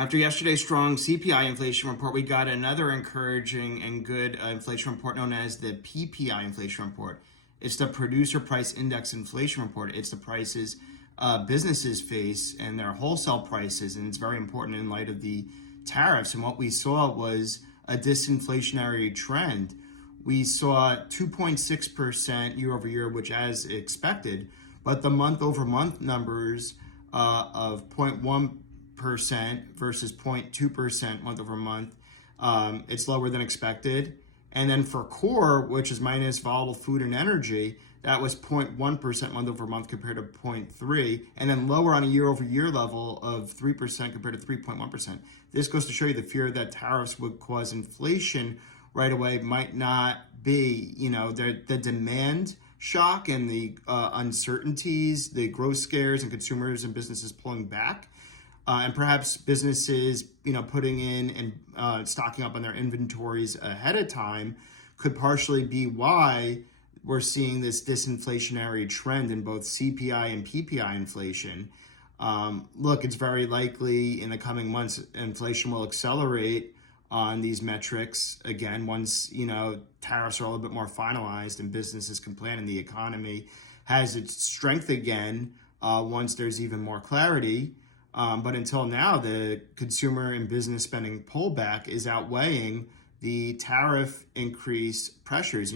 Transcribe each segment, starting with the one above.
After yesterday's strong CPI inflation report, we got another encouraging and good inflation report known as the PPI inflation report. It's the producer price index inflation report. It's the prices businesses face and their wholesale prices, and it's very important in light of the tariffs. And what we saw was a disinflationary trend. We saw 2.6% year over year, which as expected, but the month over month numbers of 0.1% versus 0.2% month over month, it's lower than expected. And then for core, which is minus volatile food and energy, that was 0.1% month over month compared to 0.3%, and then lower on a year over year level of 3% compared to 3.1%. This goes to show you the fear that tariffs would cause inflation right away might not be, the demand shock and the uncertainties, the growth scares and consumers and businesses pulling back. And perhaps businesses, putting in and stocking up on their inventories ahead of time could partially be why we're seeing this disinflationary trend in both CPI and PPI inflation. Look, it's very likely in the coming months, inflation will accelerate on these metrics again once, tariffs are a little bit more finalized and businesses can plan and the economy has its strength again once there's even more clarity. But until now, the consumer and business spending pullback is outweighing the tariff increase pressures.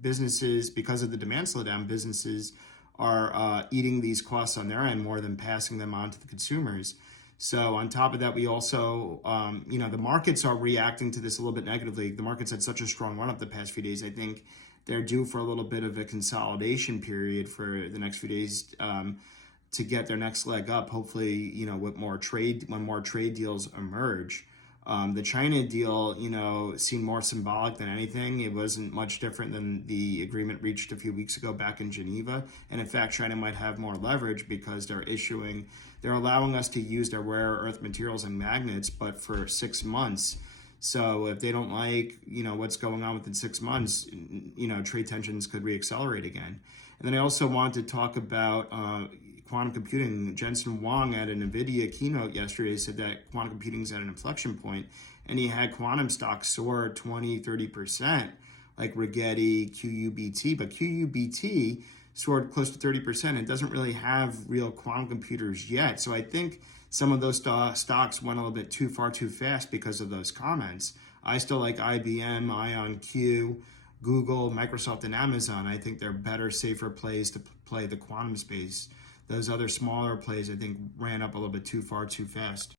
Businesses, because of the demand slowdown, businesses are eating these costs on their end more than passing them on to the consumers. So on top of that, we also, the markets are reacting to this a little bit negatively. The markets had such a strong run up the past few days. I think they're due for a little bit of a consolidation period for the next few days to get their next leg up, hopefully, with more trade, when more trade deals emerge. The China deal, seemed more symbolic than anything. It wasn't much different than the agreement reached a few weeks ago back in Geneva. And in fact, China might have more leverage because they're allowing us to use their rare earth materials and magnets, but for 6 months. So if they don't like, what's going on within 6 months, trade tensions could reaccelerate again. And then I also want to talk about quantum computing. Jensen Huang at an NVIDIA keynote yesterday said that quantum computing is at an inflection point, and he had quantum stocks soar 20-30%, like Rigetti, QUBT, but QUBT soared close to 30%. It doesn't really have real quantum computers yet. So I think some of those stocks went a little bit too far too fast because of those comments. I still like IBM, IonQ, Google, Microsoft, and Amazon. I think they're better, safer plays to play the quantum space. Those other smaller plays, I think, ran up a little bit too far too fast.